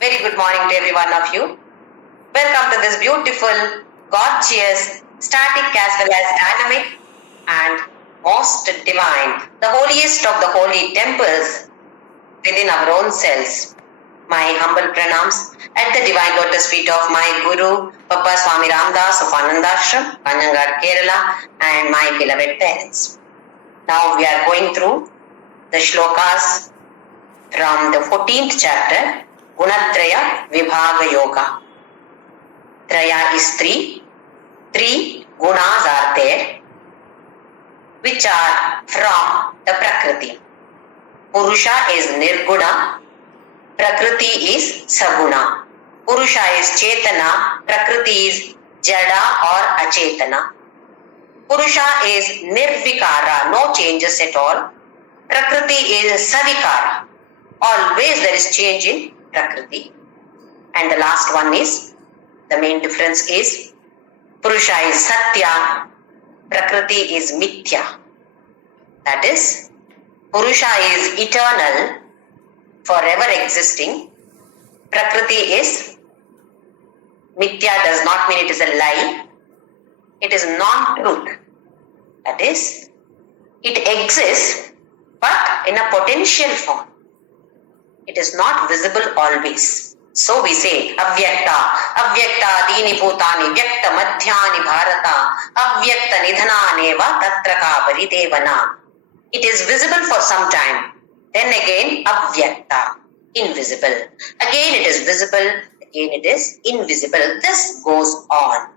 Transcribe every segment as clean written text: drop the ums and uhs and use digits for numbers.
Very good morning to every one of you. Welcome to this beautiful, gorgeous, static as well as dynamic and most divine, the holiest of the holy temples within our own selves. My humble pranams at the divine lotus feet of my Guru, Papa Swami Ramdas of Anandashram, Panyangar, Kerala, and my beloved parents. Now we are going through the Shlokas from the 14th chapter, Gunatraya Vibhaga Yoga. Traya is three. Three gunas are there, which are from the Prakriti. Purusha is Nirguna, Prakriti is Saguna. Purusha is Chetana, Prakriti is Jada or Achetana. Purusha is Nirvikara, no changes at all. Prakriti is Savikara, always there is change in Prakriti. And the last one is, the main difference is, Purusha is Satya, Prakriti is Mithya. That is, Purusha is eternal, forever existing. Prakriti is Mithya, does not mean it is a lie. It is non-truth. That is, it exists but in a potential form. It is not visible always. So we say, avyakta dini bhutani vyakta madhyani bharata avyakta nidhananeva tatraka paridevana. It is visible for some time. Then again, avyakta, invisible. Again it is visible. Again it is invisible. This goes on.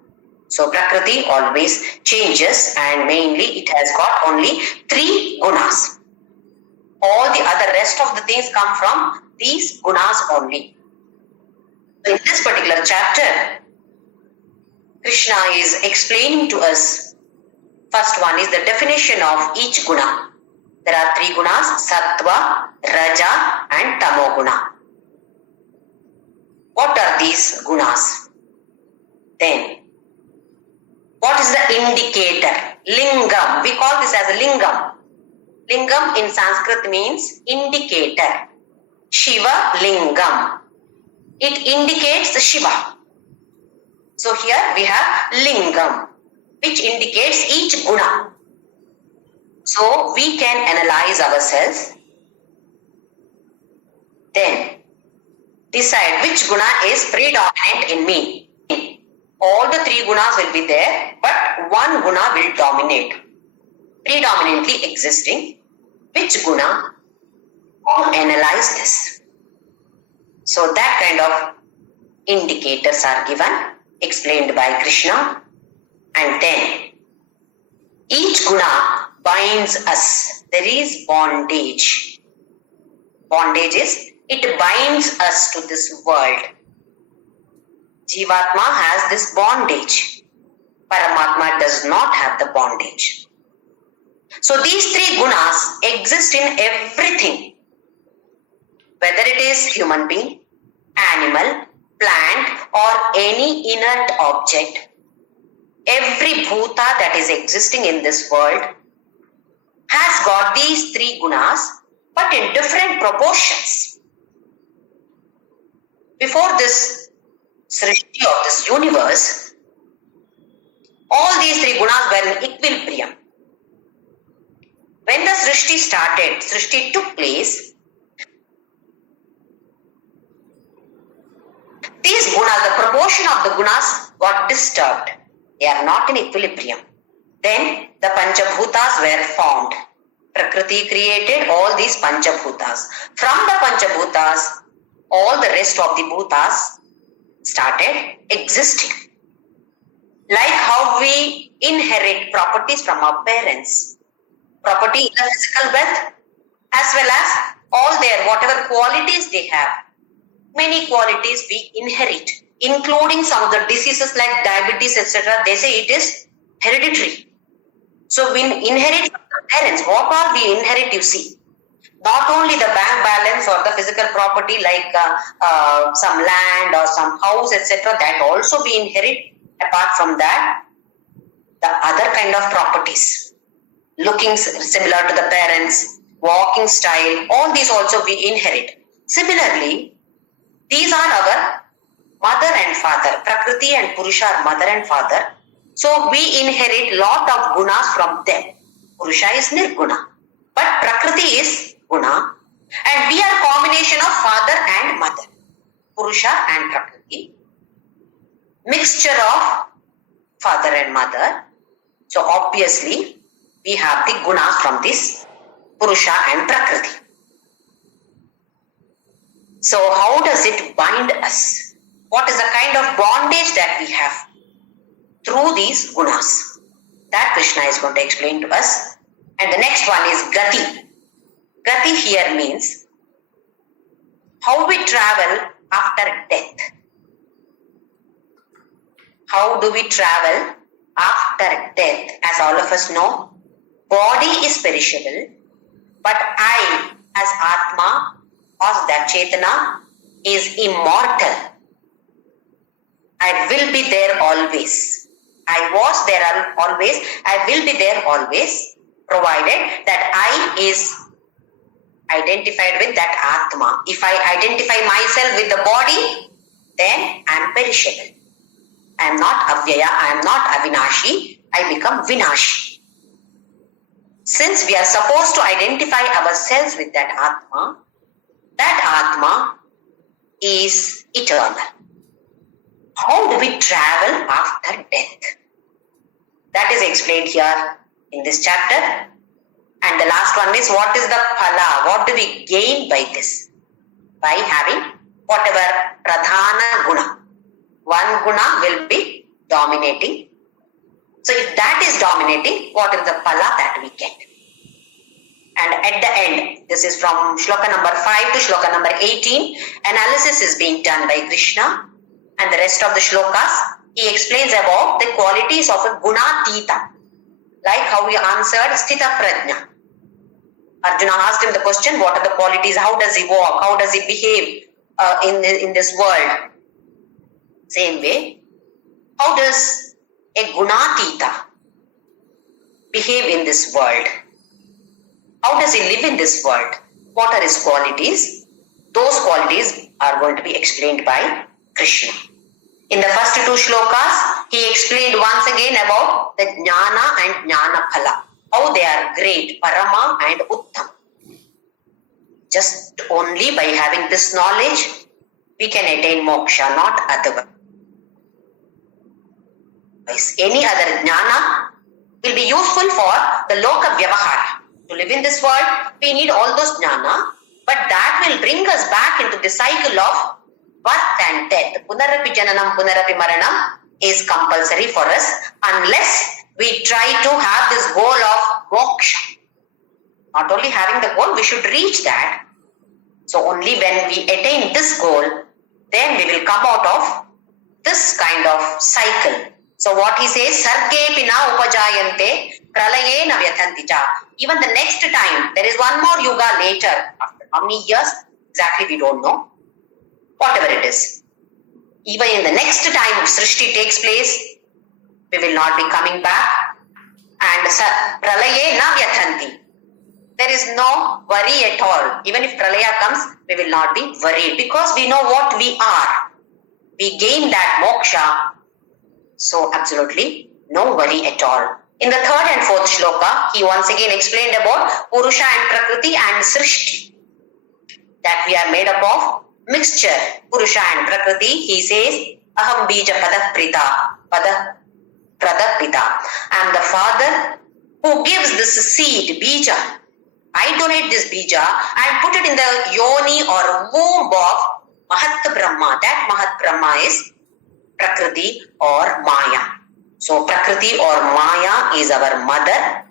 So Prakriti always changes, and mainly it has got only three gunas. All the other rest of the things come from these gunas only. In this particular chapter, Krishna is explaining to us, first one is the definition of each guna. There are three gunas, Sattva, Raja and Tamo guna. What are these gunas? Then, what is the indicator? Lingam. We call this as a lingam. Lingam in Sanskrit means indicator. Shiva Lingam. It indicates the Shiva. So here we have Lingam, which indicates each guna. So we can analyze ourselves, then decide which guna is predominant in me. All the three gunas will be there, but one guna will dominate, predominantly existing. Which guna? Analyze this. So that kind of indicators are given, explained by Krishna. And then each guna binds us. There is bondage. Bondage is, it binds us to this world. Jivatma has this bondage. Paramatma does not have the bondage. So these three gunas exist in everything. Whether it is human being, animal, plant or any inert object, every bhuta that is existing in this world has got these three gunas, but in different proportions. Before this srishti of this universe, all these three gunas were in equilibrium. When the srishti started, srishti took place, these gunas, the proportion of the gunas got disturbed. They are not in equilibrium. Then the Panchabhutas were formed. Prakriti created all these Panchabhutas. From the Panchabhutas, all the rest of the bhutas started existing. Like how we inherit properties from our parents. Property in the physical wealth, as well as all their whatever qualities they have. Many qualities we inherit, including some of the diseases like diabetes, etc. They say it is hereditary. So we inherit from the parents. What all we inherit, you see? Not only the bank balance or the physical property like some land or some house, etc. That also we inherit. Apart from that, the other kind of properties. Looking similar to the parents, walking style, all these also we inherit. Similarly, These are our mother and father. Prakriti and Purusha are mother and father. So we inherit lot of gunas from them. Purusha is nirguna, but Prakriti is guna, and we are combination of father and mother. Purusha and Prakriti. Mixture of father and mother. So obviously we have the gunas from this Purusha and Prakriti. So how does it bind us? What is the kind of bondage that we have through these gunas? That Krishna is going to explain to us. And the next one is Gati. Gati here means how we travel after death. How do we travel after death? As all of us know, body is perishable, but I as Atma or that Chetana is immortal. I will be there always. I was there always. I will be there always, provided that I is identified with that Atma. If I identify myself with the body, then I am perishable. I am not Avyaya, I am not Avinashi, I become Vinashi. Since we are supposed to identify ourselves with that Atma is eternal. How do we travel after death? That is explained here in this chapter. And the last one is, what is the phala? What do we gain by this? By having whatever pradhana guna. One guna will be dominating. So if that is dominating, what is the phala that we get? And at the end, this is from shloka number 5 to shloka number 18, analysis is being done by Krishna. And the rest of the shlokas, he explains about the qualities of a gunatita. Like how he answered Sthita Prajna. Arjuna asked him the question, what are the qualities? How does he walk? How does he behave in this world? Same way, how does a gunatita behave in this world? How does he live in this world? What are his qualities? Those qualities are going to be explained by Krishna. In the first two shlokas, he explained once again about the jnana and jnana phala. How they are great, parama and uttam. Just only by having this knowledge, we can attain moksha, not otherwise. Any other jnana will be useful for the loka vyavahara. To live in this world, we need all those jnana, but that will bring us back into the cycle of birth and death. Punarapi jananam, punarapi maranam is compulsory for us unless we try to have this goal of moksha. Not only having the goal, we should reach that. So only when we attain this goal, then we will come out of this kind of cycle. So what he says, sarge pina upajayante pralaye na vyatantija. Even the next time, there is one more yuga later. After how many years? Exactly we don't know. Whatever it is. Even in the next time Srishti takes place, we will not be coming back. And pralaye na vyatanti. There is no worry at all. Even if pralaya comes, we will not be worried because we know what we are. We gain that moksha. So absolutely no worry at all. In the third and fourth shloka, he once again explained about Purusha and Prakriti and Srishti. That we are made up of mixture, Purusha and Prakriti. He says, Aham bija pada pradapita. I am the father who gives this seed, bija. I donate this bija and put it in the yoni or womb of Mahat Brahma. That Mahat Brahma is Prakriti or Maya. So Prakriti or Maya is our mother.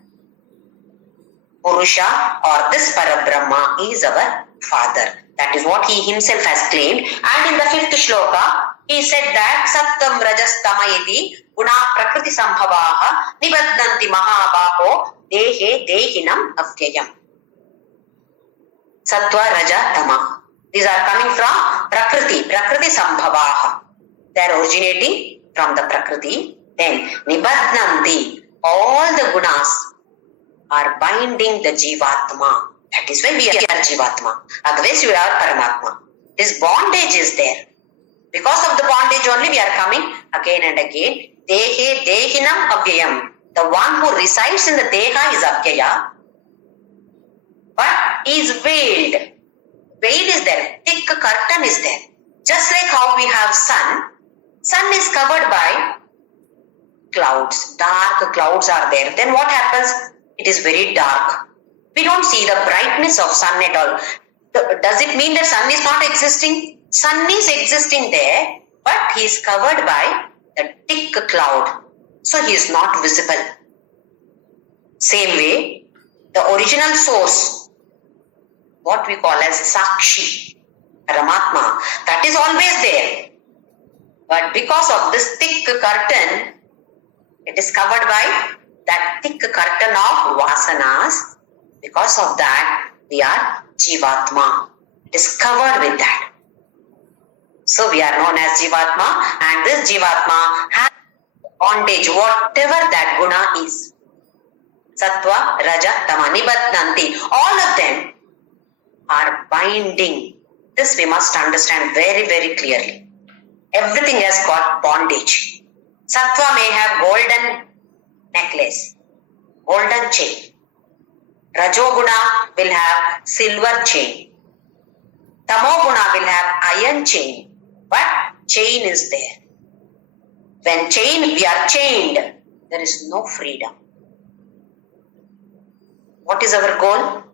Purusha or this Parabrahma is our father. That is what he himself has claimed. And in the fifth shloka, he said that Sattam Rajas Tamayati Guna Prakriti Sambhavaha Nibadnanti Mahabaho Dehe Dehinam Avyayam. Sattva Raja Tama. These are coming from Prakriti Sambhavaha. They are originating from the Prakriti. Then Nibadnanti. All the gunas are binding the Jivatma. That is why we are Jivatma. Otherwise we are Paramatma. This bondage is there. Because of the bondage only we are coming again and again. Dehe dehinam avyayam. The one who resides in the deha is avyaya. But he is veiled. Veil is there. Thick curtain is there. Just like how we have sun. Sun is covered by clouds. Dark clouds are there. Then what happens? It is very dark. We don't see the brightness of sun at all. Does it mean that sun is not existing? Sun is existing there, but he is covered by the thick cloud. So he is not visible. Same way, the original source, what we call as Sakshi, Paramatma, that is always there. But because of this thick curtain, it is covered by that thick curtain of vasanas. Because of that, we are Jivatma. It is covered with that. So we are known as Jivatma, and this Jivatma has bondage, whatever that guna is. Sattva, Raja, Tama, Nibadhanti, all of them are binding. This we must understand very, very clearly. Everything has got bondage. Sattva may have golden necklace, golden chain. Rajoguna will have silver chain. Tamoguna will have iron chain. But chain is there. When we are chained, there is no freedom. What is our goal?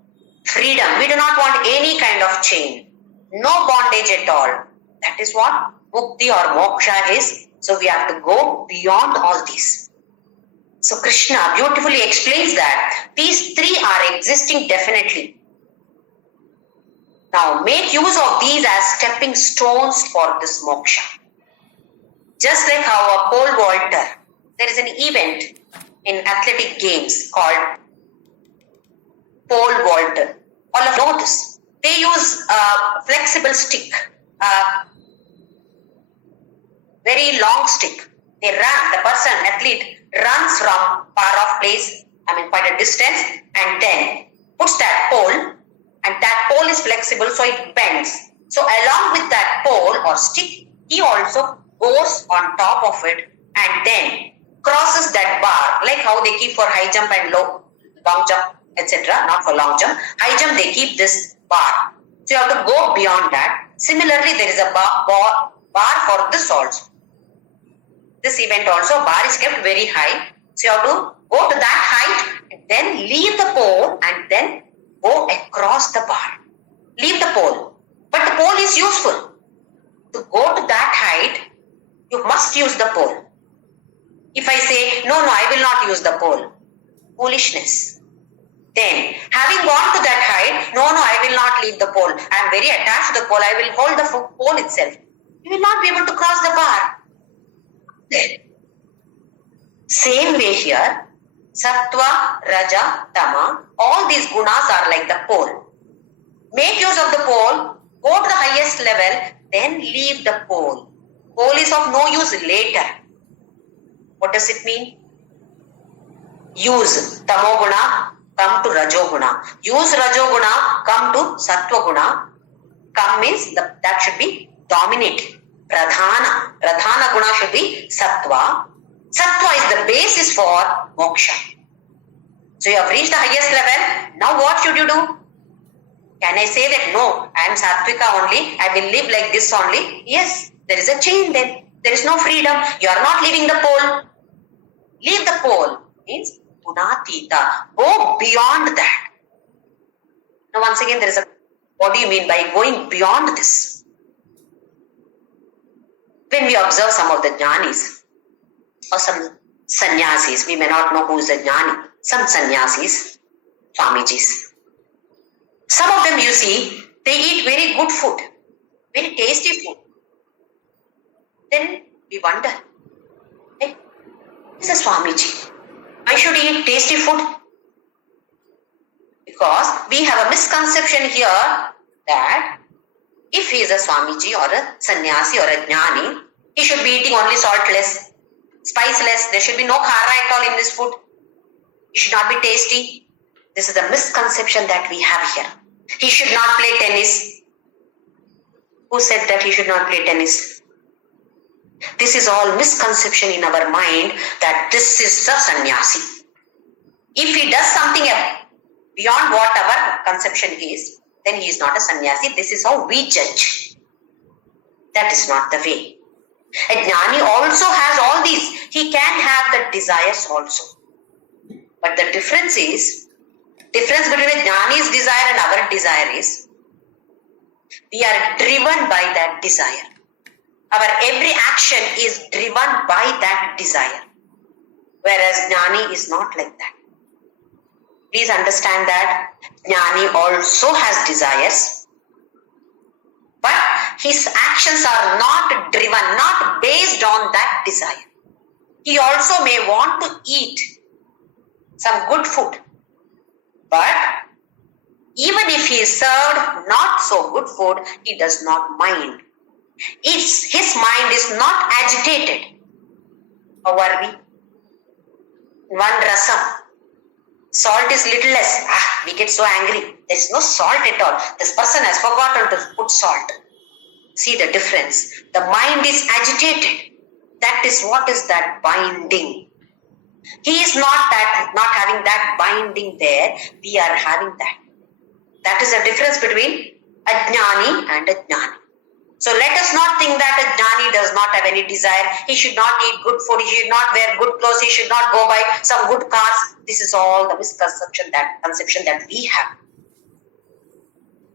Freedom. We do not want any kind of chain. No bondage at all. That is what mukti or moksha is. So we have to go beyond all these. So Krishna beautifully explains that these three are existing definitely. Now make use of these as stepping stones for this moksha. Just like how a pole vaulter, there is an event in athletic games called pole vaulter. All of you know this. They use a flexible stick, a very long stick. They run, the person, athlete, runs from far off place, quite a distance, and then puts that pole, and that pole is flexible, so it bends. So along with that pole or stick, he also goes on top of it and then crosses that bar, like how they keep for high jump and long jump, etc. Not for long jump. High jump, they keep this bar. So you have to go beyond that. Similarly, there is a bar for this also. This event also, bar is kept very high. So you have to go to that height, and then leave the pole and then go across the bar. Leave the pole. But the pole is useful. To go to that height, you must use the pole. If I say, no, I will not use the pole. Foolishness. Then, having gone to that height, no, I will not leave the pole. I am very attached to the pole. I will hold the pole itself. You will not be able to cross the bar. Then, same way here, Sattva, Raja, Tama, all these gunas are like the pole. Make use of the pole, go to the highest level, then leave the pole. Pole is of no use later. What does it mean? Use Tamoguna, come to Rajoguna. Use Rajoguna, come to Sattva-guna. Come means that should be dominating. Pradhana. Pradhana guna should be Sattva. Sattva is the basis for moksha. So you have reached the highest level. Now what should you do? Can I say that no, I am Sattvika only, I will live like this only? Yes, there is a chain then. There is no freedom. You are not leaving the pole. Leave the pole means Gunatita. Go beyond that. Now once again there is what do you mean by going beyond this? When we observe some of the jnanis or some sannyasis, we may not know who is a jnani. Some sannyasis, Swamijis. Some of them you see, they eat very good food, very tasty food. Then we wonder, hey, this is Swamiji. Why should he eat tasty food? Because we have a misconception here that if he is a Swamiji or a sannyasi or a jnani, he should be eating only saltless, spiceless. There should be no khara at all in this food. It should not be tasty. This is the misconception that we have here. He should not play tennis. Who said that he should not play tennis? This is all misconception in our mind that this is a sannyasi. If he does something beyond what our conception is, then he is not a sannyasi. This is how we judge. That is not the way. A jnani also has all these. He can have the desires also. But the difference between a jnani's desire and our desire is, we are driven by that desire. Our every action is driven by that desire. Whereas jnani is not like that. Please understand that jnani also has desires, but his actions are not driven, not based on that desire. He also may want to eat some good food, but even if he is served not so good food, he does not mind. His mind is not agitated. How are we? One rasam. Salt is little less. We get so angry. There is no salt at all. This person has forgotten to put salt. See the difference. The mind is agitated. That is what is that binding. He is not having that binding there. We are having that. That is the difference between a jnani and a jnani. So let us not think that a jnani does not have any desire. He should not eat good food. He should not wear good clothes. He should not go buy some good cars. This is all the misconception that we have.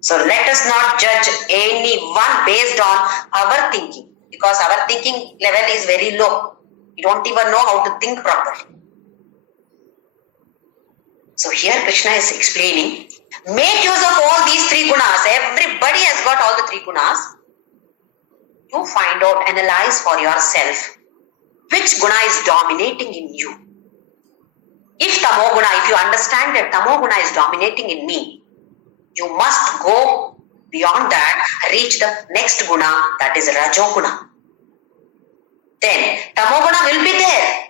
So let us not judge anyone based on our thinking, because our thinking level is very low. We don't even know how to think properly. So here Krishna is explaining, make use of all these three gunas. Everybody has got all the three gunas. You find out, analyze for yourself which guna is dominating in you. If you understand that tamo guna is dominating in me, you must go beyond that, reach the next guna, that is rajo guna. Then tamo guna will be there.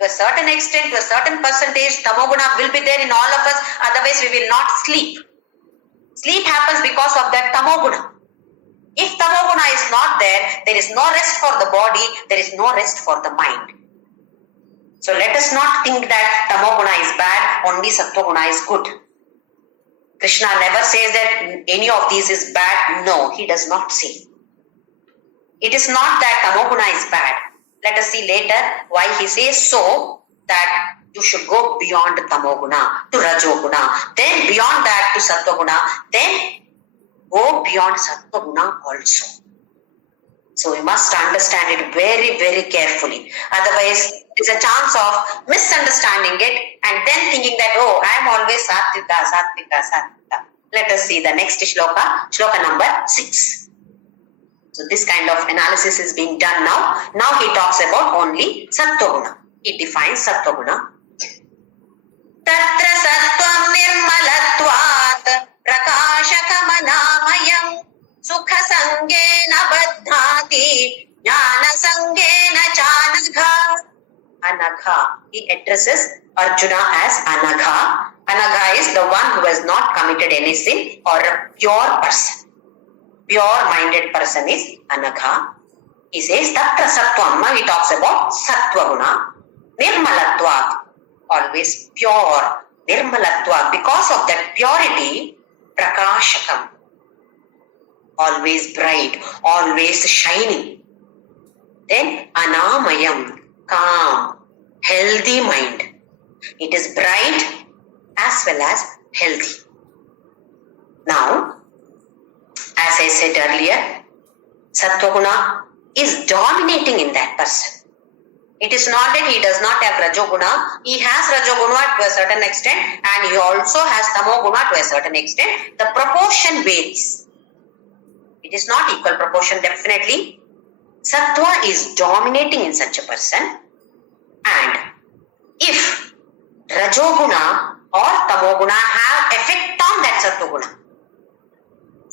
To a certain extent, to a certain percentage, tamo guna will be there in all of us, otherwise we will not sleep. Sleep happens because of that tamo guna. If tamoguna is not there, there is no rest for the body, there is no rest for the mind. So let us not think that tamoguna is bad, only sattva-guna is good. Krishna never says that any of these is bad. No, he does not say. It is not that tamoguna is bad. Let us see later why he says so, that you should go beyond tamoguna to rajoguna, then beyond that to sattva-guna, then go beyond sattva-guna also. So we must understand it very, very carefully. Otherwise, there is a chance of misunderstanding it and then thinking that, oh, I am always sattvika. Let us see the next shloka number 6. So this kind of analysis is being done now. Now he talks about only sattva-guna. He defines sattva-guna. Tatra sattvam nirmalatvat prakashakamanāmayam sukha sangena baddhāti jnana sangena chanagha. Anagha. He addresses Arjuna as Anagha. Anagha is the one who has not committed any sin, or a pure person. Pure-minded person is Anagha. He says Tatra Sattvam. He talks about Sattva-guna. Nirmalatvat. Always pure. Nirmalatvat. Because of that purity, Prakashakam. Always bright. Always shining. Then Anamayam. Calm. Healthy mind. It is bright as well as healthy. Now, as I said earlier, Sattva-guna is dominating in that person. It is not that he does not have Rajoguna. He has Rajoguna to a certain extent and he also has Tamoguna to a certain extent. The proportion varies. It is not equal proportion, definitely. Sattva is dominating in such a person, and if Rajoguna or Tamoguna have effect on that Sattva-guna.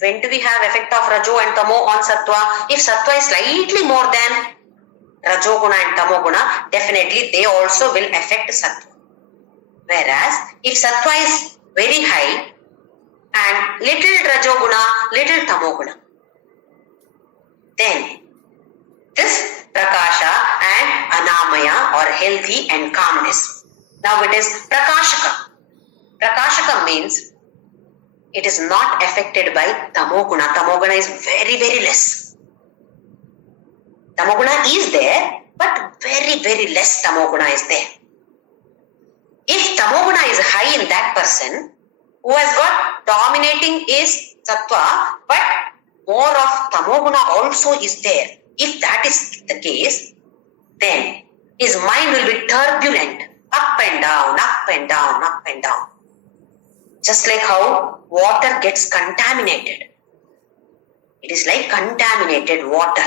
When do we have effect of Rajo and Tamo on Sattva? If Sattva is slightly more than Rajoguna and Tamoguna, definitely they also will affect Sattva. Whereas if Sattva is very high and little Rajoguna, little Tamoguna, Then this prakasha and anamaya or healthy and calmness. Now it is prakashaka. Prakashaka means it is not affected by tamoguna. Tamoguna is very, very less. Tamoguna is there, but very, very less tamoguna is there. If tamoguna is high in that person, who has got dominating is sattva, but more of tamoguna also is there. If that is the case, then his mind will be turbulent, up and down, up and down, up and down. Just like how water gets contaminated. It is like contaminated water.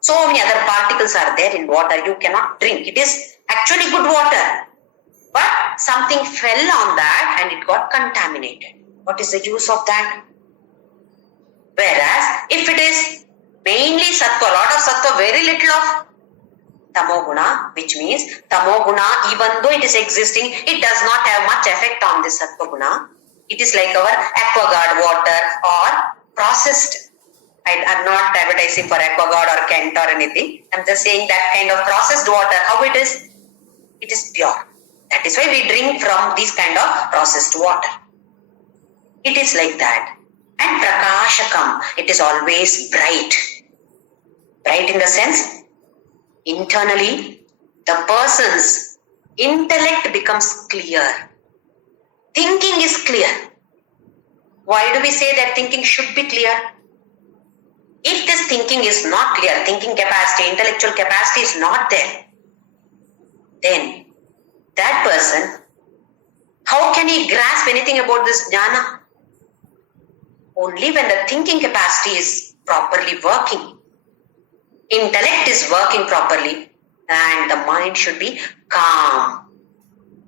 So many other particles are there in water, you cannot drink. It is actually good water. But something fell on that and it got contaminated. What is the use of that? Whereas, if it is mainly sattva, lot of sattva, very little of tamoguna, which means tamoguna, even though it is existing, it does not have much effect on this sattva guna. It is like our aquaguard water or processed. I'm not advertising for aquaguard or Kent or anything. I'm just saying that kind of processed water, how it is? It is pure. That is why we drink from this kind of processed water. It is like that. And prakashakam, it is always bright. Bright in the sense, internally, the person's intellect becomes clear. Thinking is clear. Why do we say that thinking should be clear? If this thinking is not clear, thinking capacity, intellectual capacity is not there, then that person, how can he grasp anything about this jnana? Only when the thinking capacity is properly working. Intellect is working properly and the mind should be calm.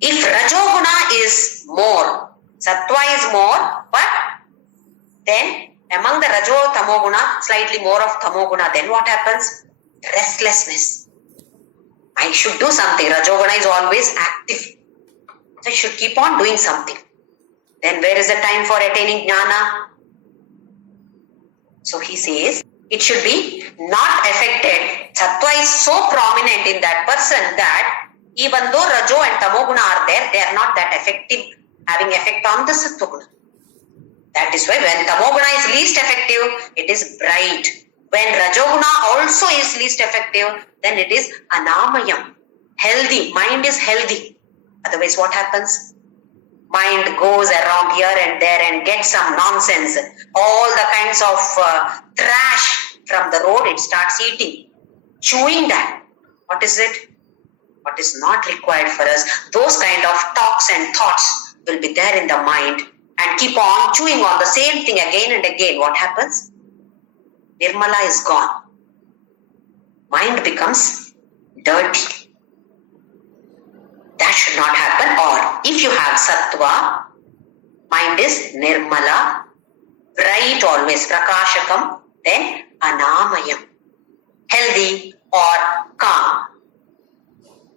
If rajoguna is more, sattva is more, but then among the rajo tamoguna, slightly more of tamoguna, then what happens? Restlessness. I should do something. Rajoguna is always active. So I should keep on doing something. Then where is the time for attaining jnana? So he says, it should be not affected. Sattva is so prominent in that person that even though rajo and tamoguna are there, they are not that effective, having effect on the sattva guna. That is why when tamoguna is least effective, it is bright. When rajoguna also is least effective, then it is anamayam. Healthy. Mind is healthy. Otherwise what happens? Mind goes around here and there and gets some nonsense. All the kinds of trash from the road it starts eating. Chewing that. What is it? What is not required for us? Those kind of talks and thoughts will be there in the mind and keep on chewing on the same thing again and again. What happens? Nirmala is gone. Mind becomes dirty. That should not happen. Or if you have sattva, mind is nirmala, bright always, prakashakam, then anamayam, healthy or calm.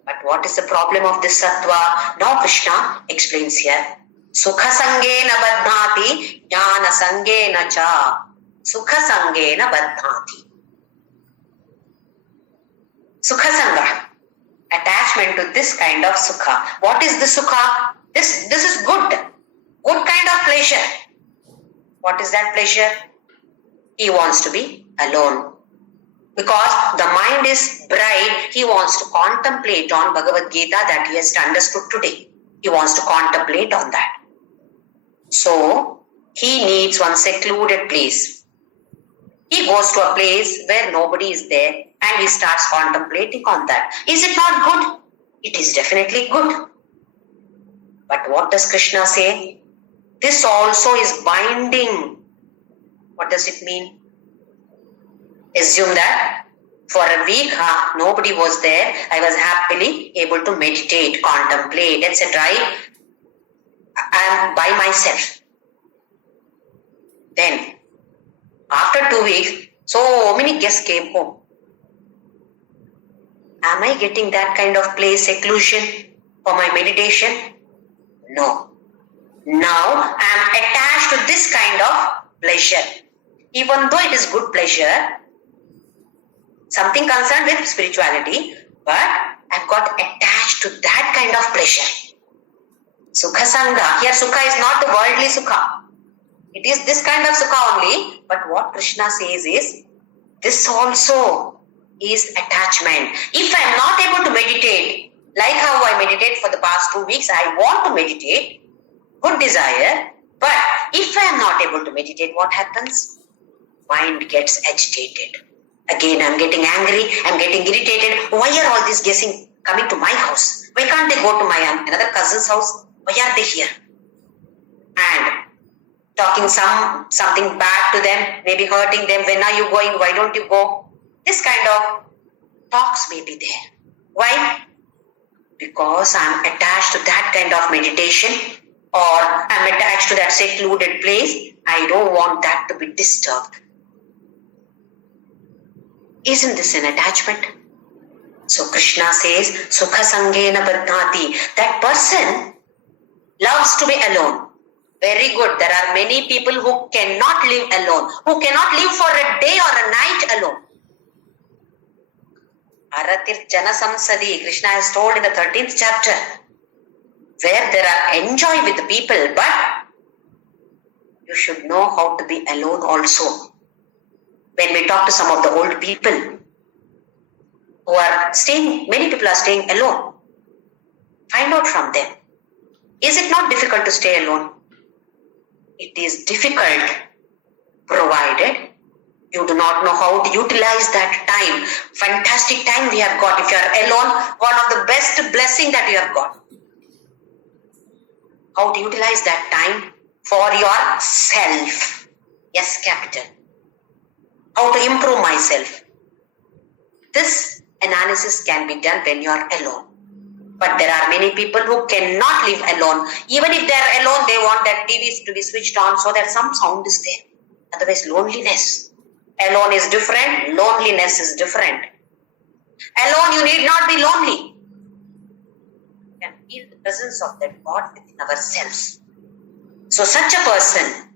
But what is the problem of this sattva? Now Krishna explains here. Sukha sangena badhati, jnana sangena cha. Sukha sangena badhati. Sukha sangha. Attachment to this kind of sukha. What is the sukha? This is good. Good kind of pleasure. What is that pleasure? He wants to be alone. Because the mind is bright, he wants to contemplate on Bhagavadgita that he has understood today. He wants to contemplate on that. So, he needs one secluded place. He goes to a place where nobody is there and he starts contemplating on that. Is it not good? It is definitely good. But what does Krishna say? This also is binding. What does it mean? Assume that for a week, nobody was there. I was happily able to meditate, contemplate, etc. I am by myself. Then, after 2 weeks, so many guests came home. Am I getting that kind of place, seclusion for my meditation? No. Now, I am attached to this kind of pleasure. Even though it is good pleasure, something concerned with spirituality, but I've got attached to that kind of pleasure. Sukha Sangha. Here Sukha is not the worldly Sukha. It is this kind of Sukha only, but what Krishna says is, this also is attachment. If I am not able to meditate, like how I meditate for the past 2 weeks, I want to meditate, good desire, but if I am not able to meditate, what happens? Mind gets agitated. Again, I'm getting angry, I'm getting irritated. Why are all these guessing coming to my house? Why can't they go to my another cousin's house? Why are they here? And talking something bad to them, maybe hurting them. When are you going? Why don't you go? This kind of talks may be there. Why? Because I'm attached to that kind of meditation, or I'm attached to that secluded place. I don't want that to be disturbed. Isn't this an attachment? So Krishna says, Sukha Sangena Badnati. That person loves to be alone. Very good. There are many people who cannot live alone, who cannot live for a day or a night alone. Aratir Jana Samsadi, Krishna has told in the 13th chapter, where there are enjoy with the people, but you should know how to be alone also. When we talk to some of the old people who are staying, many people are staying alone. Find out from them. Is it not difficult to stay alone? It is difficult, provided you do not know how to utilize that time. Fantastic time we have got. If you are alone, one of the best blessing that you have got. How to utilize that time for yourself. Yes, capital. How to improve myself. This analysis can be done when you are alone. But there are many people who cannot live alone. Even if they are alone, they want that TV to be switched on so that some sound is there. Otherwise, loneliness. Alone is different. Loneliness is different. Alone, you need not be lonely. You can feel the presence of that God within ourselves. So such a person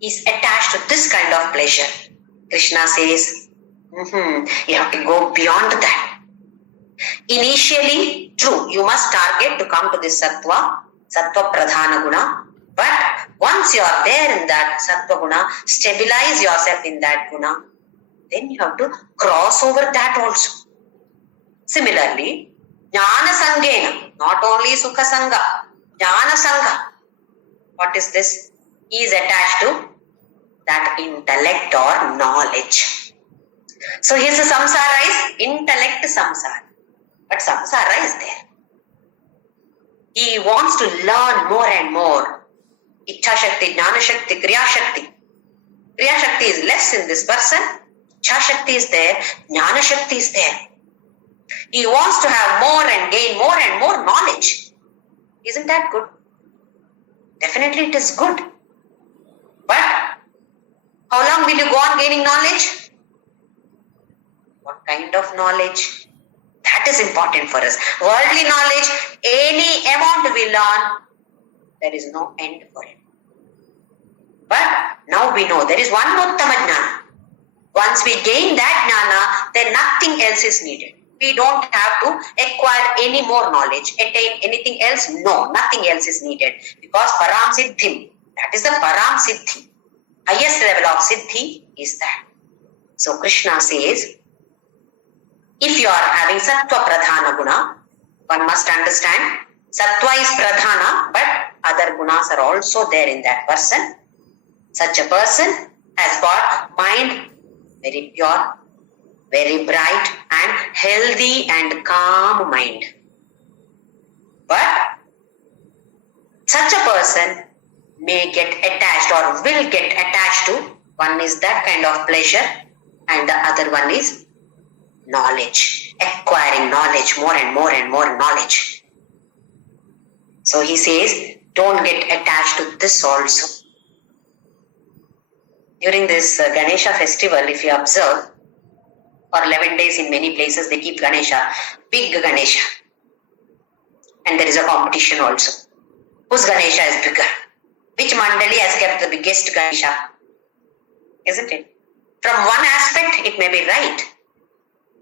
is attached to this kind of pleasure. Krishna says, you have to go beyond that. Initially, true, you must target to come to this sattva pradhana guna. But once you are there in that sattva guna, stabilize yourself in that guna, then you have to cross over that also. Similarly, jnana sangena, not only sukha sangha, jnana sangha. What is this? He is attached to that intellect or knowledge. So here's the samsara is intellect samsara. But samsara is there. He wants to learn more and more. Ichha Shakti, Jnana Shakti, Kriya Shakti. Kriya Shakti is less in this person. Ichha Shakti is there. Jnana Shakti is there. He wants to have more and gain more and more knowledge. Isn't that good? Definitely it is good. But how long will you go on gaining knowledge? What kind of knowledge? That is important for us. Worldly knowledge, any amount we learn, there is no end for it. But now we know there is one Uttama Jnana. Once we gain that Jnana, then nothing else is needed. We don't have to acquire any more knowledge, attain anything else. No, nothing else is needed. Because Param Siddhim, that is the Param Siddhi. Highest level of Siddhi is that. So Krishna says, if you are having Sattva Pradhana Guna, one must understand Sattva is Pradhana, but other gunas are also there in that person. Such a person has got mind very pure, very bright and healthy and calm mind. But such a person may get attached or will get attached to, one is that kind of pleasure and the other one is knowledge, acquiring knowledge, more and more and more knowledge. So he says, don't get attached to this also. During this Ganesha festival, if you observe, for 11 days in many places they keep Ganesha, big Ganesha. And there is a competition also. Whose Ganesha is bigger? Which Mandali has kept the biggest Ganesha? Isn't it? From one aspect, it may be right.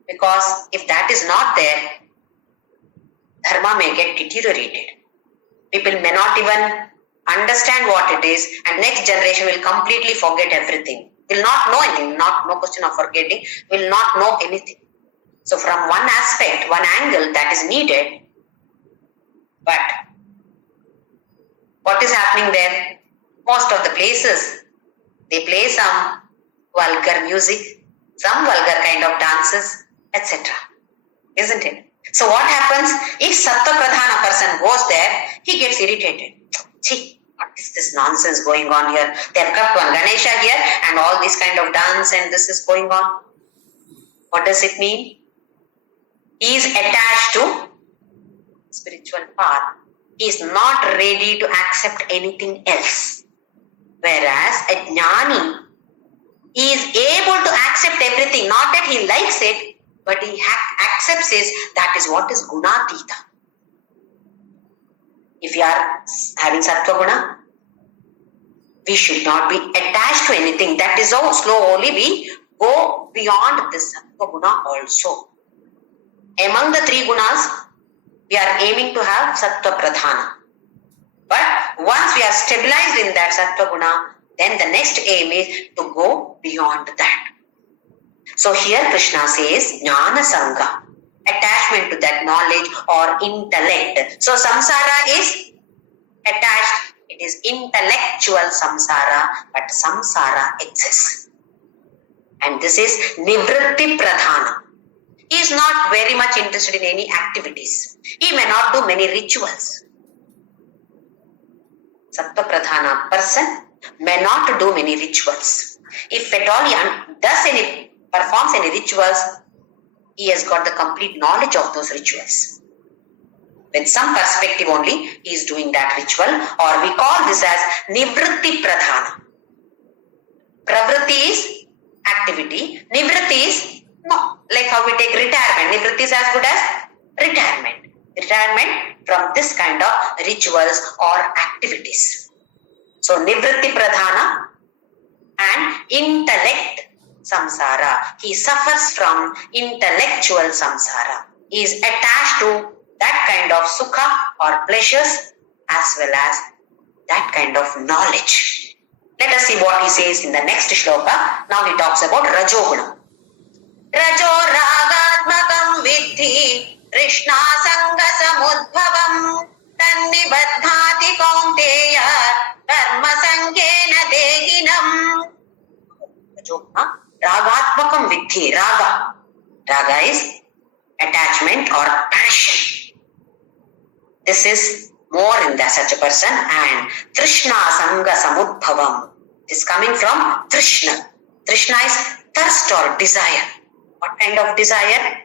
Because if that is not there, dharma may get deteriorated. People may not even understand what it is, and next generation will completely forget everything. Will not know anything, no question of forgetting, will not know anything. So from one aspect, one angle that is needed, but what is happening there? Most of the places, they play some vulgar music, some vulgar kind of dances, etc. Isn't it? So what happens if Sattva Pradhana person goes there, he gets irritated. See, what is this nonsense going on here? They have kept one Ganesha here and all this kind of dance and this is going on. What does it mean? He is attached to spiritual path. He is not ready to accept anything else. Whereas a jnani, he is able to accept everything. Not that he likes it, but he accepts it. That is what is gunatita. If you are having sattva guna, we should not be attached to anything. That is how slowly we go beyond this sattva guna also. Among the three gunas, we are aiming to have sattva pradhana. But once we are stabilized in that sattva guna, then the next aim is to go beyond that. So here Krishna says jnana sangha, attachment to that knowledge or intellect. So samsara is attached, it is intellectual samsara, but samsara exists. And this is nivritti pradhana. He is not very much interested in any activities. He may not do many rituals. Sattva pradhana person may not do many rituals. If at all he performs any rituals, he has got the complete knowledge of those rituals. With some perspective only, he is doing that ritual, or we call this as nivritti pradhana. Pravritti is activity, nivritti is no. Like how we take retirement, nivritti is as good as retirement. Retirement from this kind of rituals or activities. So nivritti pradhana and intellect samsara. He suffers from intellectual samsara. He is attached to that kind of sukha or pleasures as well as that kind of knowledge. Let us see what he says in the next shloka. Now he talks about rajoguna. Rajo ragatmakam vidhi Krishna sanga samudbhavam tannibadhati kaunteya karma sangena dehinam. Rajoguna. Ragatmakam vidhi. Raga. Raga is attachment or passion. This is more in that such a person. And Trishna sanga samudbhavam is coming from Trishna. Trishna is thirst or desire. What kind of desire?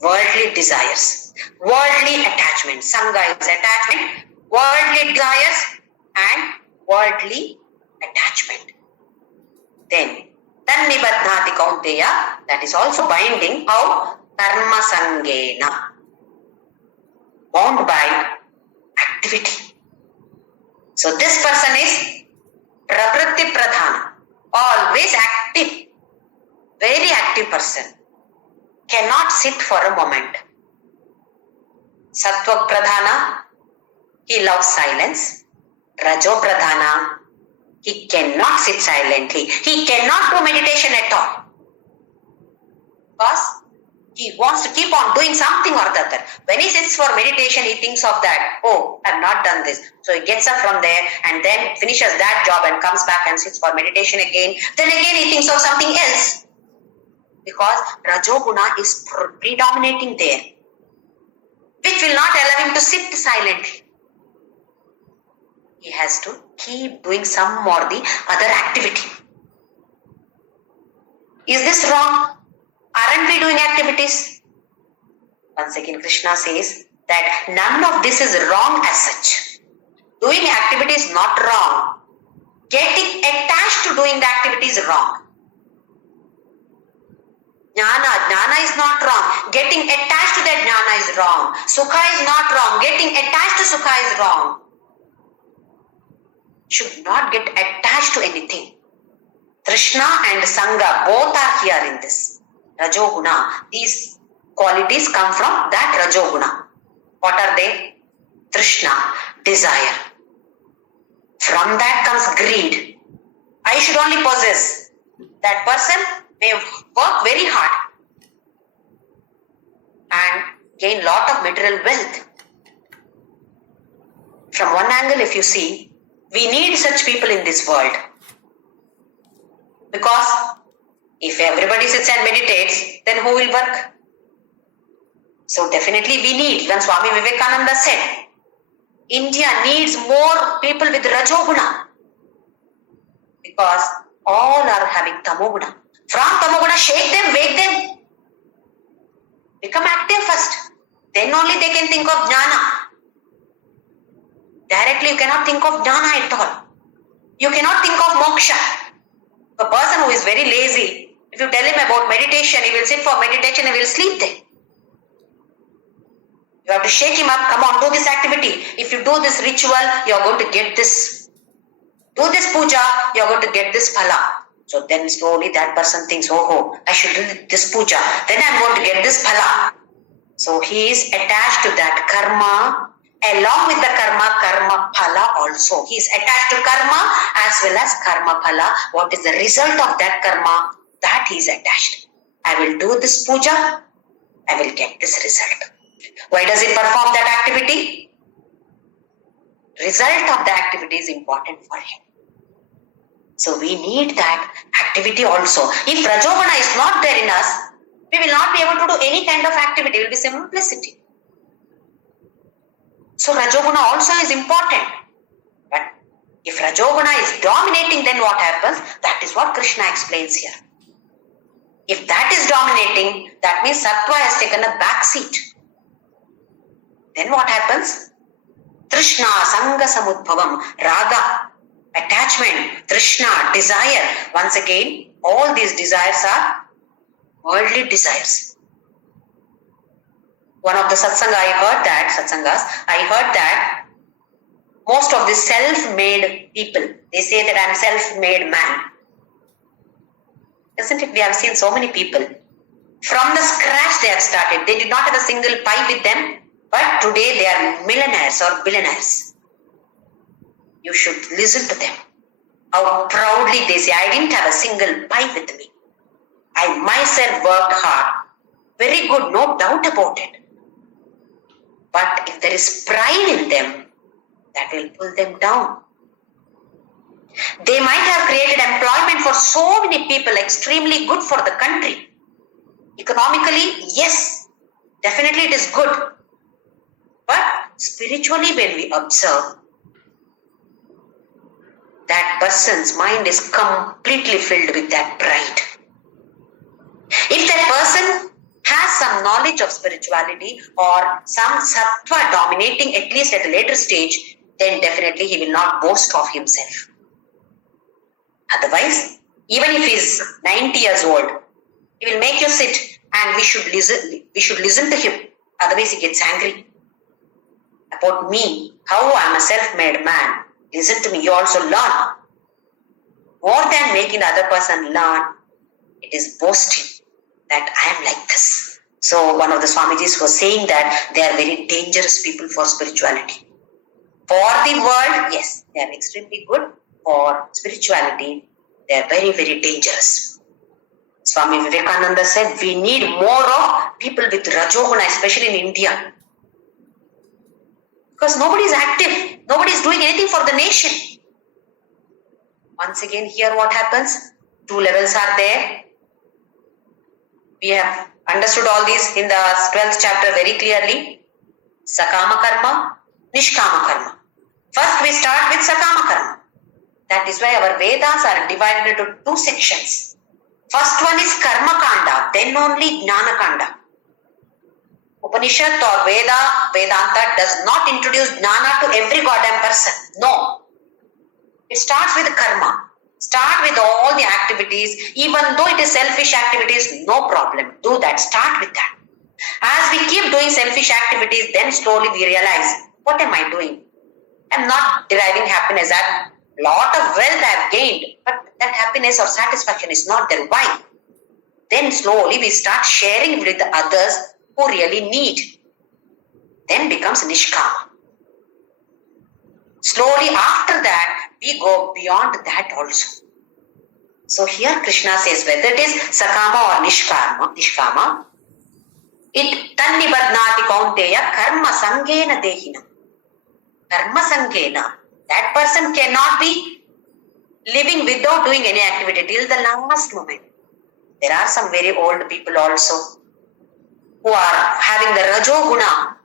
Worldly desires. Worldly attachment. Sangha is attachment. Worldly desires and worldly attachment. Then Tannibadhati kaunteya, that is also binding. How? Karma sangena. Bound by activity. So this person is pravritti pradhana. Always active. Very active person. Cannot sit for a moment. Sattva pradhana, he loves silence. Rajo pradhana, he cannot sit silently. He cannot do meditation at all. Because he wants to keep on doing something or the other. When he sits for meditation, he thinks of that. Oh, I have not done this. So he gets up from there and then finishes that job and comes back and sits for meditation again. Then again he thinks of something else. Because Rajoguna is predominating there, which will not allow him to sit silently. He has to keep doing some or the other activity. Is this wrong? Aren't we doing activities? Once again, Krishna says that none of this is wrong as such. Doing activity is not wrong. Getting attached to doing the activity is wrong. Jnana is not wrong. Getting attached to that jnana is wrong. Sukha is not wrong. Getting attached to sukha is wrong. Should not get attached to anything. Trishna and Sangha both are here in this. Rajoguna. These qualities come from that Rajoguna. What are they? Trishna, desire. From that comes greed. I should only possess. That person may work very hard and gain lot of material wealth. From one angle, if you see, we need such people in this world. Because if everybody sits and meditates, then who will work? So definitely we need, when Swami Vivekananda said, India needs more people with Rajoguna. Because all are having Tamoguna. From Tamoguna, shake them, wake them. Become active first. Then only they can think of Jnana. Directly you cannot think of Jnana at all. You cannot think of Moksha. A person who is very lazy, if you tell him about meditation, he will sit for meditation and he will sleep there. You have to shake him up. Come on, do this activity. If you do this ritual, you are going to get this. Do this puja, you are going to get this phala. So then slowly that person thinks, oh, I should do this puja. Then I am going to get this phala. So he is attached to that karma. Along with the karma phala also. He is attached to karma as well as karma phala. What is the result of that karma? That he is attached. I will do this puja. I will get this result. Why does he perform that activity? Result of the activity is important for him. So we need that activity also. If Rajoguna is not there in us, we will not be able to do any kind of activity. It will be simplicity. So Rajoguna also is important. But if Rajoguna is dominating, then what happens? That is what Krishna explains here. If that is dominating, that means Sattva has taken a back seat. Then what happens? Trishna, Sangha Samudbhavam, Raga, attachment, Trishna, desire. Once again, all these desires are worldly desires. One of the satsangas, I heard that most of the self-made people, they say that I am self-made man. Isn't it? We have seen so many people. From the scratch they have started. They did not have a single pie with them, but today they are millionaires or billionaires. You should listen to them. How proudly they say, I didn't have a single pie with me. I myself worked hard. Very good, no doubt about it. But if there is pride in them, that will pull them down. They might have created employment for so many people, extremely good for the country. Economically, yes, definitely it is good. But spiritually, when we observe, that person's mind is completely filled with that pride. If that person has some knowledge of spirituality or some sattva dominating at least at a later stage, then definitely he will not boast of himself. Otherwise, even if he is 90 years old, he will make you sit and we should listen to him. Otherwise he gets angry. About me, how I am a self-made man. Listen to me, you also learn. More than making the other person learn, it is boasting that I am like this. So one of the Swamijis was saying that they are very dangerous people for spirituality. For the world, yes, they are extremely good. For spirituality, they are very, very dangerous. Swami Vivekananda said we need more of people with Rajoguna, especially in India. Because nobody is active. Nobody is doing anything for the nation. Once again, here what happens? Two levels are there. We have understood all these in the 12th chapter very clearly. Sakama karma, Nishkama karma. First we start with Sakama karma. That is why our Vedas are divided into two sections. First one is Karma Kanda, then only Jnana Kanda. Upanishad or Vedanta does not introduce Jnana to every goddamn person. No. It starts with karma. Start with all the activities. Even though it is selfish activities, no problem. Do that. Start with that. As we keep doing selfish activities, then slowly we realize, what am I doing? I'm not deriving happiness. A lot of wealth I have gained, but that happiness or satisfaction is not there. Why? Then slowly we start sharing with the others who really need. Then becomes nishkama. Slowly after that, we go beyond that also. So here Krishna says, whether it is sakama or nishkama, it tannibadnati kaunteya karma sangena dehina. Karma sangena. That person cannot be living without doing any activity till the last moment. There are some very old people also who are having the rajoguna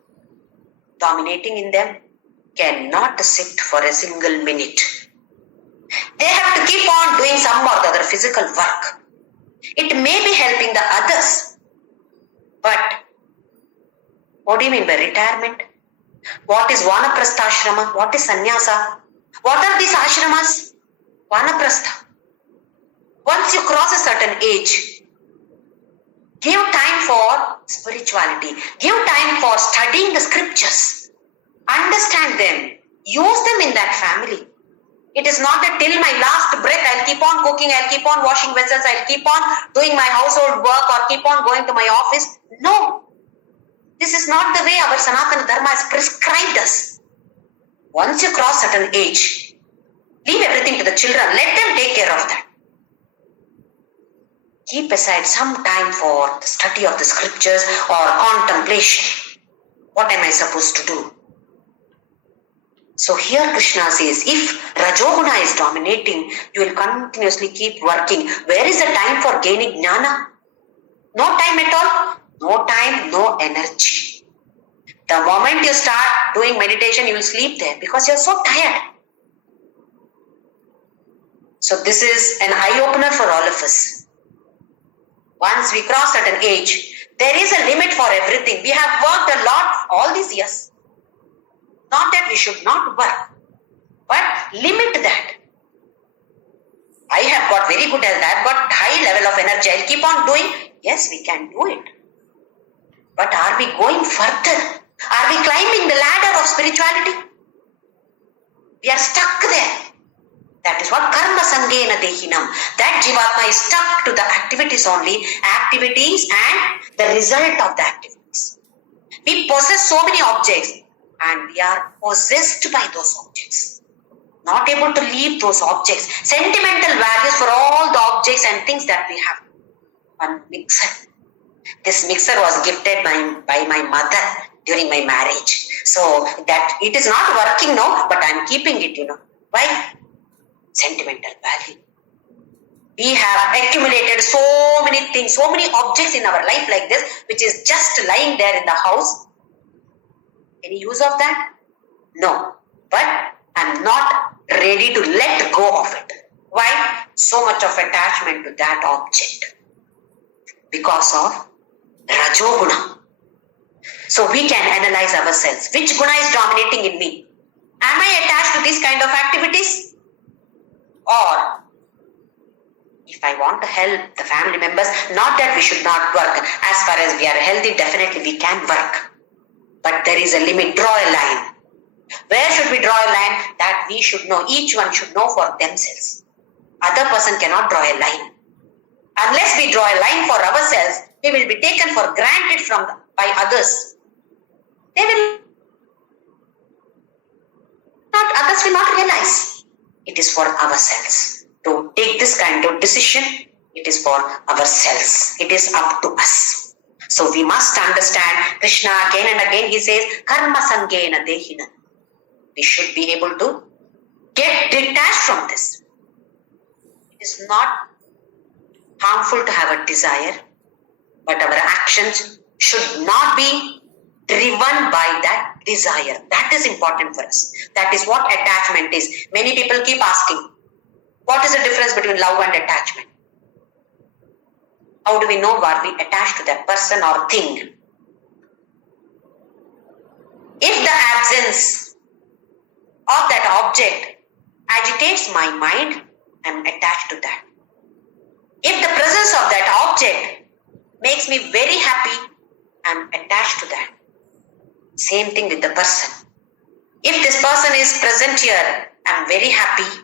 dominating in them, cannot sit for a single minute. They have to keep on doing some or the other physical work. It may be helping the others, but what do you mean by retirement? What is vanaprastha ashrama? What is sannyasa? What are these ashramas? Vanaprastha. Once you cross a certain age, give time for spirituality. Give time for studying the scriptures. Understand them. Use them in that family. It is not that till my last breath I'll keep on cooking, I'll keep on washing vessels, I'll keep on doing my household work or keep on going to my office. No. This is not the way our Sanatana Dharma has prescribed us. Once you cross certain age, leave everything to the children. Let them take care of that. Keep aside some time for the study of the scriptures or contemplation. What am I supposed to do? So here Krishna says, if Rajoguna is dominating, you will continuously keep working. Where is the time for gaining jnana? No time at all. No time, no energy. The moment you start doing meditation, you will sleep there because you are so tired. So this is an eye-opener for all of us. Once we cross certain age, there is a limit for everything. We have worked a lot all these years. Not that we should not work, but limit that. I have got very good health, I have got high level of energy, I'll keep on doing. Yes, we can do it. But are we going further? Are we climbing the ladder of spirituality? We are stuck there. That is what karma sangena dehinam. That jivatma is stuck to the activities only, activities and the result of the activities. We possess so many objects and we are possessed by those objects. Not able to leave those objects. Sentimental values for all the objects and things that we have. One mixer. This mixer was gifted by my mother during my marriage. So that it is not working now, but I am keeping it, Why? Sentimental value. We have accumulated so many things, so many objects in our life like this, which is just lying there in the house. Any use of that? No. But I am not ready to let go of it. Why? So much of attachment to that object. Because of Rajoguna. So we can analyze ourselves. Which guna is dominating in me? Am I attached to these kind of activities? Or if I want to help the family members, not that we should not work. As far as we are healthy, definitely we can work. But there is a limit. Draw a line. Where should we draw a line? That we should know. Each one should know for themselves. Other person cannot draw a line. Unless we draw a line for ourselves, we will be taken for granted by others. Others will not realize. It is for ourselves. To take this kind of decision, it is for ourselves. It is up to us. So we must understand Krishna again and again. He says, karma sangena dehina. We should be able to get detached from this. It is not harmful to have a desire, but our actions should not be driven by that desire. That is important for us. That is what attachment is. Many people keep asking, what is the difference between love and attachment? How do we know are we attached to that person or thing? If the absence of that object agitates my mind, I am attached to that. If the presence of that object makes me very happy, I am attached to that. Same thing with the person. If this person is present here, I am very happy,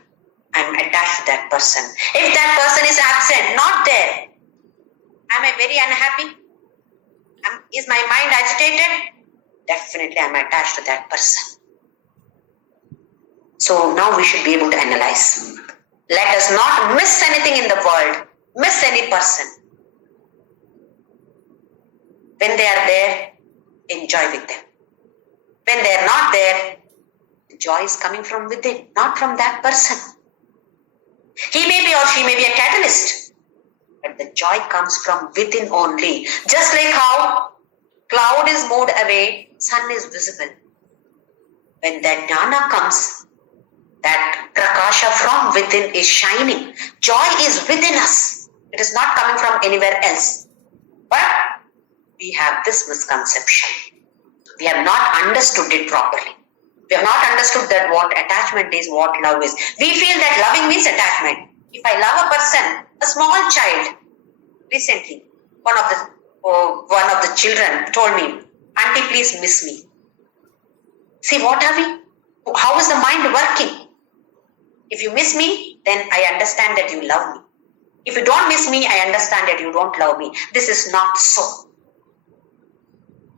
I'm attached to that person. If that person is absent, not there, am I very unhappy? Is my mind agitated? Definitely I'm attached to that person. So now we should be able to analyze. Let us not miss anything in the world, miss any person. When they are there, enjoy with them. When they are not there, the joy is coming from within, not from that person. He may be or she may be a catalyst, but the joy comes from within only. Just like how cloud is moved away, sun is visible. When that jnana comes, that prakasha from within is shining. Joy is within us. It is not coming from anywhere else. But we have this misconception. We have not understood it properly. We have not understood that what attachment is, what love is. We feel that loving means attachment. If I love a person, a small child, recently, one of the children told me, "Auntie, please miss me." See, what are we? How is the mind working? If you miss me, then I understand that you love me. If you don't miss me, I understand that you don't love me. This is not so.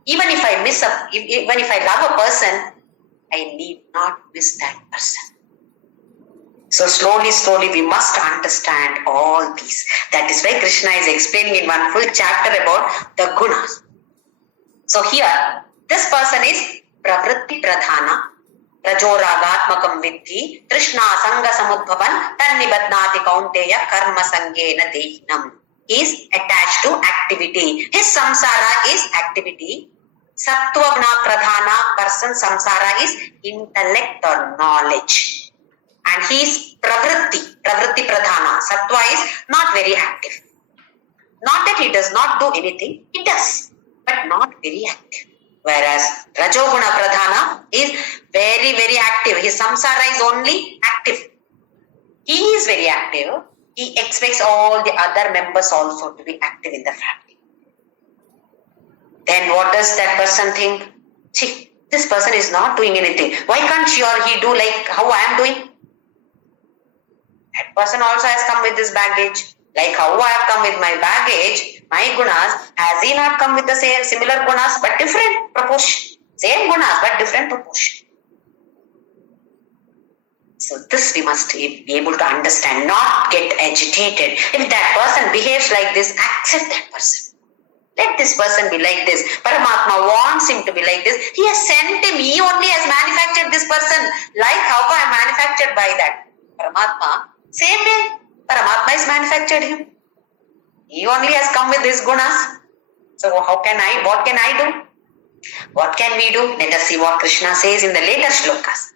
Even if I love a person, I need not miss that person. So slowly we must understand all these. That is why Krishna is explaining in one full chapter about the gunas. So here, this person is pravritti pradhana, rajoragatmakam viddhi, Krishna sanga samudbhavan, tannibadnati kaunteya karma sangena dehinam. He is attached to activity. His samsara is activity. Sattva guna pradhana person samsara is intellect or knowledge. And he is pravritti pradhana. Sattva is not very active. Not that he does not do anything, he does, but not very active. Whereas rajoguna pradhana is very, very active. His samsara is only active. He is very active. He expects all the other members also to be active in the family. Then what does that person think? See, this person is not doing anything. Why can't she or he do like how I am doing? That person also has come with this baggage. Like how I have come with my baggage, my gunas, has he not come with the same similar gunas but different proportion? Same gunas but different proportion. So this we must be able to understand, not get agitated. If that person behaves like this, accept that person. Let this person be like this. Paramatma wants him to be like this. He has sent him. He only has manufactured this person. Like how I am manufactured by that Paramatma. Same way, Paramatma has manufactured him. He only has come with his gunas. So what can I do? What can we do? Let us see what Krishna says in the later shlokas.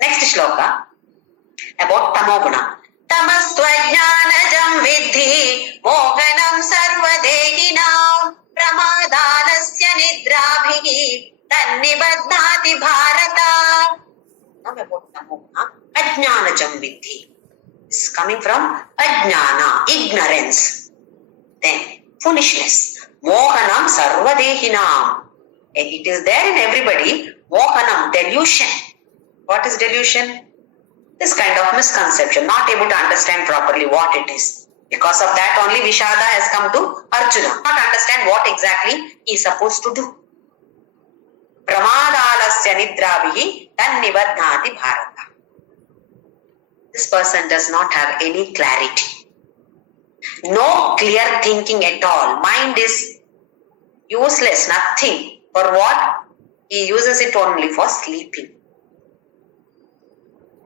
Next shloka about tamoguna. Tamastvajnanajam vidhi mohanam sarvadehinam pramadalasya nidrabhihi tannibadnati bharata. Now about tamoguna. Ajnanajam vidhi. This is coming from ajnana, ignorance. Then foolishness. Mohanam sarvadehinam. It is there in everybody. Mohanam, delusion. What is delusion? This kind of misconception, not able to understand properly what it is. Because of that only Vishada has come to Arjuna. Not understand what exactly he is supposed to do. Pramadalasya nidravihi tannibadnati bharata. This person does not have any clarity. No clear thinking at all. Mind is useless, nothing. For what? He uses it only for sleeping.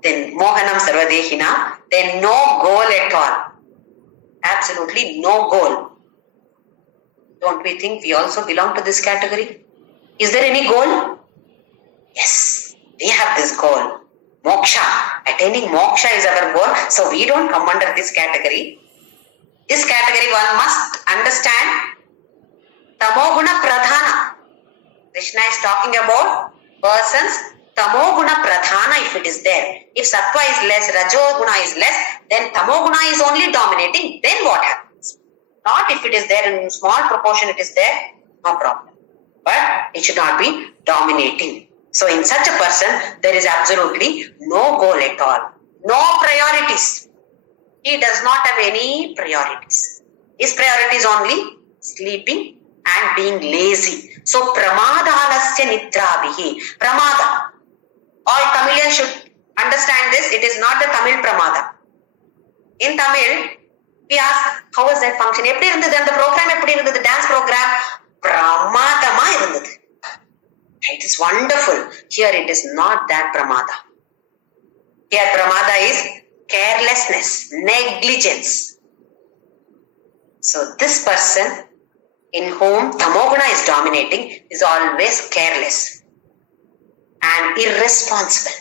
Then mohanam sarvadehina, then no goal at all. Absolutely no goal. Don't we think we also belong to this category? Is there any goal? Yes, we have this goal. Moksha. Attaining moksha is our goal. So we don't come under this category. This category one must understand tamoguna pradhana. Krishna is talking about persons tamoguna pradhana if it is there. If sattva is less, rajoguna is less, then tamoguna is only dominating. Then what happens? Not if it is there in small proportion it is there, no problem. But it should not be dominating. So in such a person, there is absolutely no goal at all. No priorities. He does not have any priorities. His priority is only sleeping and being lazy. So pramadalasya nidrabihi. Pramada. All Tamilians should understand this. It is not the Tamil pramada. In Tamil, we ask, how was that function? எப்படி இருந்தது அந்த program? எப்படி இருந்தது dance program? பிரமாதமா இருந்தது. It is wonderful. Here it is not that pramada. Here pramada is carelessness, negligence. So this person in whom tamoguna is dominating is always careless and irresponsible.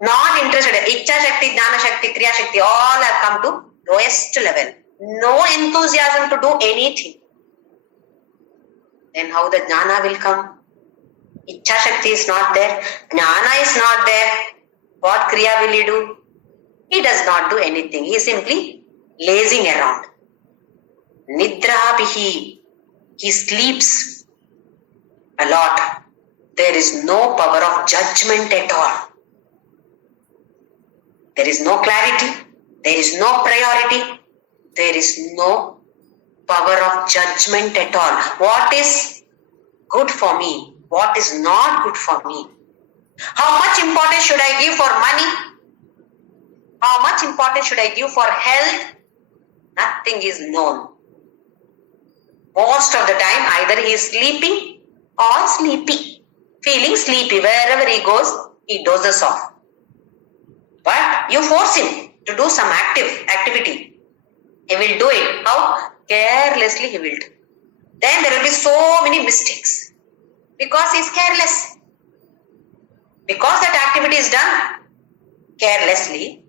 Not interested. Ichha Shakti, Jnana Shakti, Kriya Shakti, all have come to lowest level. No enthusiasm to do anything. Then how the Jnana will come? Ichha Shakti is not there. Jnana is not there. What Kriya will he do? He does not do anything. He is simply lazing around. Nidrabihi. He sleeps a lot. There is no power of judgment at all. There is no clarity. There is no priority. There is no power of judgment at all. What is good for me? What is not good for me? How much importance should I give for money? How much importance should I give for health? Nothing is known. Most of the time, either he is sleeping or sleepy. Feeling sleepy. Wherever he goes, he dozes off. But you force him to do some activity. He will do it. How? Carelessly he will do. Then there will be so many mistakes. Because he is careless. Because that activity is done carelessly,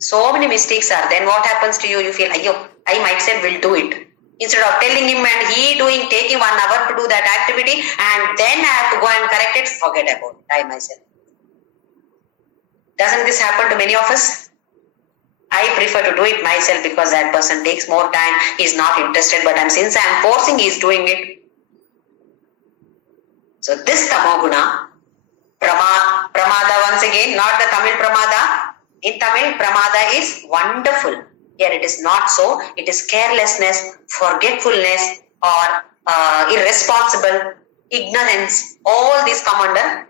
so many mistakes are. Then what happens to you? You feel, I myself will do it. Instead of telling him and he taking 1 hour to do that activity and then I have to go and correct it, forget about it. I myself. Doesn't this happen to many of us? I prefer to do it myself because that person takes more time. He is not interested, but since I am forcing, he is doing it. So this tamoguna, pramada once again, not the Tamil pramada. In Tamil, pramada is wonderful. Here it is not so. It is carelessness, forgetfulness, or irresponsible, ignorance. All these come under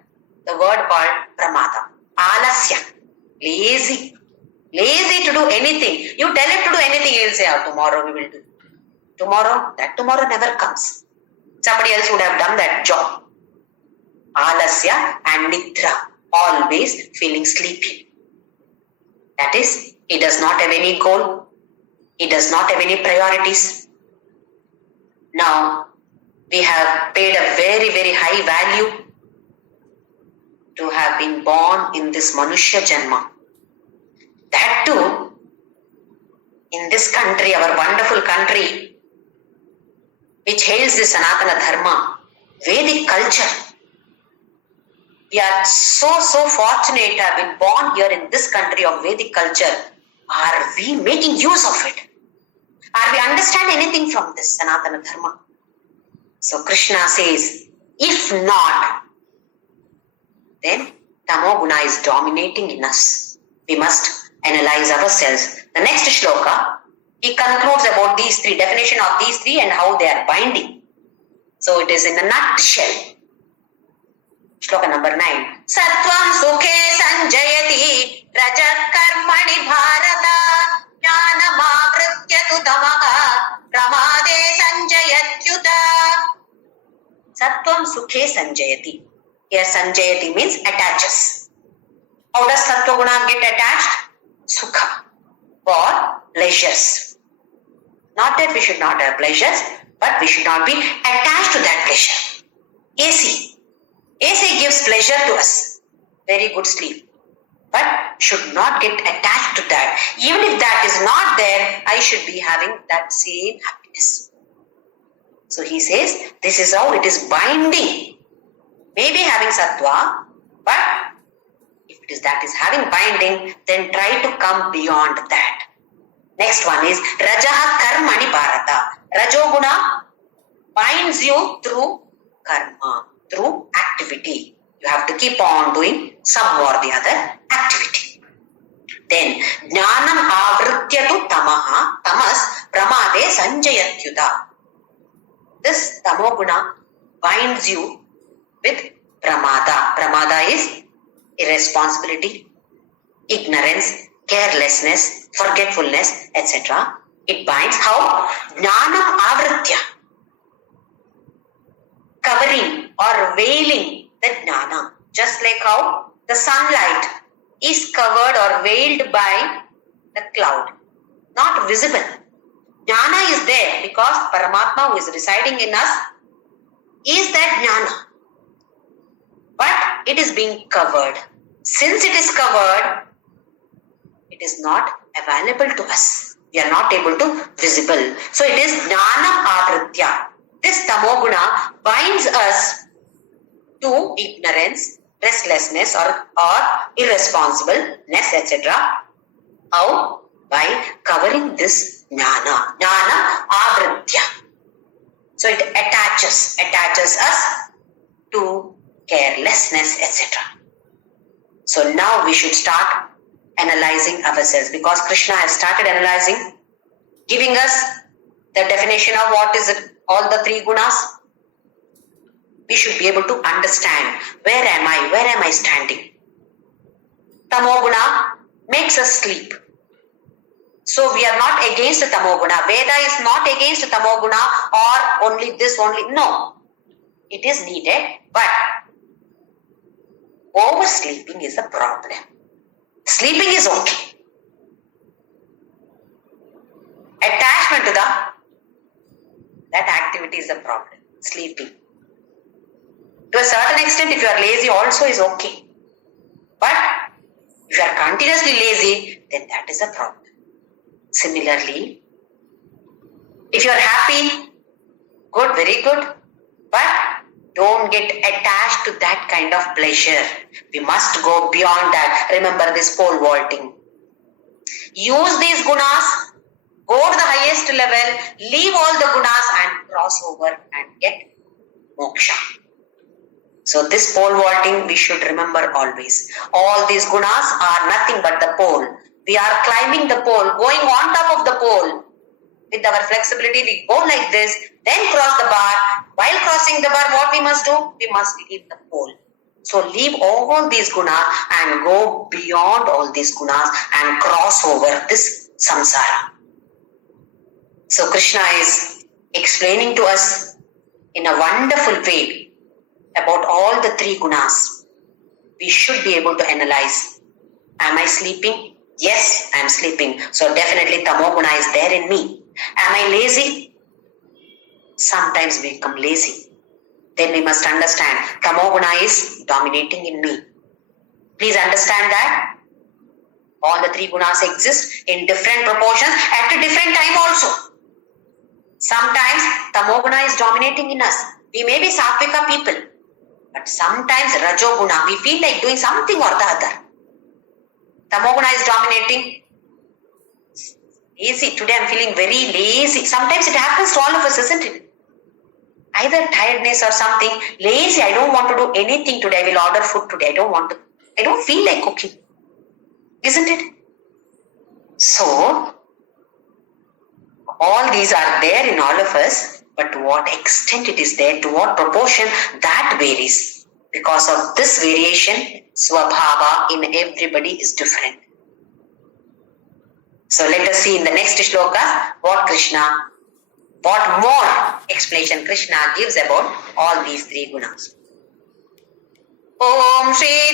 the word called pramada. Alasya, lazy. Lazy to do anything. You tell him to do anything, he will say, tomorrow we will do. Tomorrow? That tomorrow never comes. Somebody else would have done that job. Alasya and nidra, always feeling sleepy. That is, he does not have any goal. He does not have any priorities. Now, we have paid a very, very high value to have been born in this Manushya Janma. That too, in this country, our wonderful country, which hails the Sanatana Dharma, Vedic culture. We are so fortunate to have been born here in this country of Vedic culture. Are we making use of it? Are we understand anything from this Sanatana Dharma? So Krishna says, if not, then Tamoguna is dominating in us. We must analyze ourselves. The next shloka, he concludes about these 3, definition of these 3 and how they are binding. So it is in a nutshell. Shloka number 9. Sattvam sukhe sanjayati rajat karmani bharata jnanamavritya tu tamaha pramade sanjayatyuta. Sattvam sukhe sanjayati. Here sanjayati means attaches. How does sattva guna get attached? Sukha, for pleasures. Not that we should not have pleasures, but we should not be attached to that pleasure. AC gives pleasure to us. Very good sleep. But should not get attached to that. Even if that is not there, I should be having that same happiness. So he says, this is how it is binding. Maybe having sattva, but if it is that is having binding, then try to come beyond that. Next one is Rajaha Karmani Bharata. Rajoguna binds you through karma, through activity. You have to keep on doing some or the other activity. Then jnanam avrityatu tamaha, tamas pramade sanjayatyuta. This tamoguna binds you with pramada. Pramada is irresponsibility, ignorance, carelessness, forgetfulness, etc. It binds. How? Jnanam avritya. Covering or veiling the jnana. Just like how the sunlight is covered or veiled by the cloud. Not visible. Jnana is there because Paramatma who is residing in us is that jnana. But it is being covered. Since it is covered, it is not available to us. We are not able to visible. So it is jnana avritya. This tamoguna binds us to ignorance, restlessness or irresponsibleness, etc. How? By covering this jnana. Jnana avritya. So it attaches us to carelessness, etc. So now we should start analyzing ourselves, because Krishna has started analyzing, giving us the definition of what is it, all the three gunas. We should be able to understand, where am I standing? Tamoguna makes us sleep. So we are not against the tamoguna. Veda is not against the tamoguna or only this, only. No. It is needed, but oversleeping is a problem. Sleeping is okay. Attachment to that activity is a problem. Sleeping. To a certain extent, if you are lazy also is okay. But if you are continuously lazy, then that is a problem. Similarly, if you are happy, good, very good. But don't get attached to that kind of pleasure. We must go beyond that. Remember this pole vaulting. Use these gunas, go to the highest level, leave all the gunas and cross over and get moksha. So this pole vaulting we should remember always. All these gunas are nothing but the pole. We are climbing the pole, going on top of the pole. With our flexibility, we go like this, then cross the bar. While crossing the bar, what we must do? We must leave the pole. So leave all these gunas and go beyond all these gunas and cross over this samsara. So Krishna is explaining to us in a wonderful way about all the three gunas. We should be able to analyze. Am I sleeping? Yes, I am sleeping. So definitely tamoguna is there in me. Am I lazy? Sometimes we become lazy. Then we must understand tamoguna is dominating in me. Please understand that all the three gunas exist in different proportions at a different time also. Sometimes tamoguna is dominating in us. We may be sattvika people, but sometimes rajoguna, we feel like doing something or the other. Tamoguna is dominating. Lazy. Today I'm feeling very lazy. Sometimes it happens to all of us, isn't it? Either tiredness or something. Lazy. I don't want to do anything today. I will order food today. I don't feel like cooking. Isn't it? So, all these are there in all of us, but to what extent it is there, to what proportion, that varies. Because of this variation, swabhava in everybody is different. So let us see in the next shloka what more explanation Krishna gives about all these three gunas. Om Shri